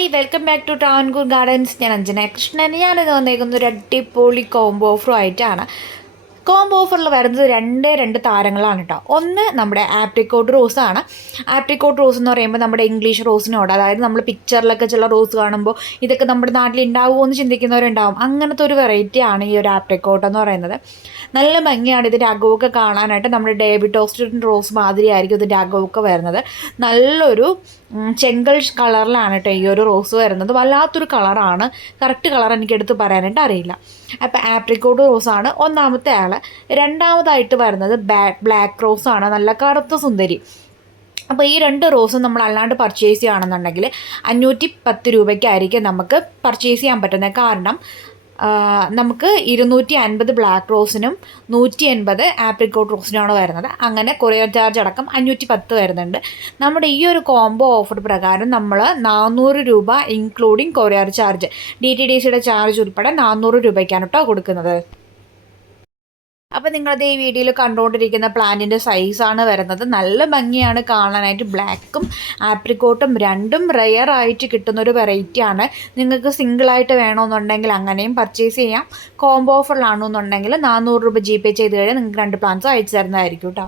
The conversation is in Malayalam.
Hi welcome back to Travancore gardens. ഞാൻ അഞ്ജന കൃഷ്ണൻ. ഞാനിത് വന്നേക്കുന്ന ഒരു അടിപൊളി കോംബോ ഓഫറും ആയിട്ടാണ്. കോംബോ ഓഫറിൽ വരുന്നത് രണ്ട് താരങ്ങളാണ് കേട്ടോ. ഒന്ന് നമ്മുടെ ആപ്രിക്കോട്ട് റോസാണ്. ആപ്രിക്കോട്ട് റോസ് എന്ന് പറയുമ്പോൾ നമ്മുടെ ഇംഗ്ലീഷ് റോസിനോട്, അതായത് നമ്മൾ പിക്ചറിലൊക്കെ ചില റോസ് കാണുമ്പോൾ ഇതൊക്കെ നമ്മുടെ നാട്ടിൽ ഉണ്ടാവുമോ എന്ന് ചിന്തിക്കുന്നവരുണ്ടാവും. അങ്ങനത്തെ ഒരു വെറൈറ്റിയാണ് ഈ ഒരു ആപ്രിക്കോട്ട് എന്ന് പറയുന്നത്. നല്ല ഭംഗിയാണ് ഇതിൻ്റെ അകമൊക്കെ കാണാനായിട്ട്. നമ്മുടെ ഡേവിഡ് ടോസ്റ്റഡ് റോസ് മാതിരിയായിരിക്കും ഇതിൻ്റെ അകമൊക്കെ വരുന്നത്. നല്ലൊരു ചെങ്കൽ കളറിലാണ് കേട്ടോ ഈ ഒരു റോസ് വരുന്നത്. വല്ലാത്തൊരു കളറാണ്. കറക്റ്റ് കളർ എനിക്ക് എടുത്ത് പറയാനായിട്ട് അറിയില്ല. അപ്പോൾ ആപ്രിക്കോട്ട് റോസാണ് ഒന്നാമത്തെ ആൾ. രണ്ടാമതായിട്ട് വരുന്നത് ബ്ലാക്ക് റോസാണ്. നല്ല കറുത്ത സുന്ദരി. അപ്പോൾ ഈ രണ്ട് റോസും നമ്മൾ അല്ലാണ്ട് പർച്ചേസ് ചെയ്യുകയാണെന്നുണ്ടെങ്കിൽ 510 രൂപയ്ക്കായിരിക്കും നമുക്ക് പർച്ചേസ് ചെയ്യാൻ പറ്റുന്നത്. കാരണം നമുക്ക് 250 ബ്ലാക്ക് റോസിനും 180 ആപ്രിക്കോട്ട് റോസിനാണ് വരുന്നത്. അങ്ങനെ കൊറിയർ ചാർജ് അടക്കം 510 വരുന്നുണ്ട്. നമ്മുടെ ഈ ഒരു കോംബോ ഓഫർ പ്രകാരം നമ്മൾ 400 രൂപ ഇൻക്ലൂഡിങ് കൊറിയർ ചാർജ്, DTDCയുടെ ചാർജ് ഉൾപ്പെടെ 400 രൂപയ്ക്കാണ് കേട്ടോ കൊടുക്കുന്നത്. അപ്പോൾ നിങ്ങളത് ഈ വീഡിയോയിൽ കണ്ടുകൊണ്ടിരിക്കുന്ന പ്ലാന്റിൻ്റെ സൈസാണ് വരുന്നത്. നല്ല ഭംഗിയാണ് കാണാനായിട്ട്. ബ്ലാക്കും ആപ്രിക്കോട്ടും രണ്ടും റെയർ ആയിട്ട് കിട്ടുന്നൊരു വെറൈറ്റിയാണ്. നിങ്ങൾക്ക് സിംഗിളായിട്ട് വേണമെന്നുണ്ടെങ്കിൽ അങ്ങനെയും പർച്ചേസ് ചെയ്യാം. കോംബോ ഓഫറിലാണെന്നുണ്ടെങ്കിൽ 400 രൂപ GPay ചെയ്ത് കഴിഞ്ഞാൽ നിങ്ങൾക്ക് 2 പ്ലാന്റ്സ് അയച്ചു തരുന്നതായിരിക്കും കേട്ടോ.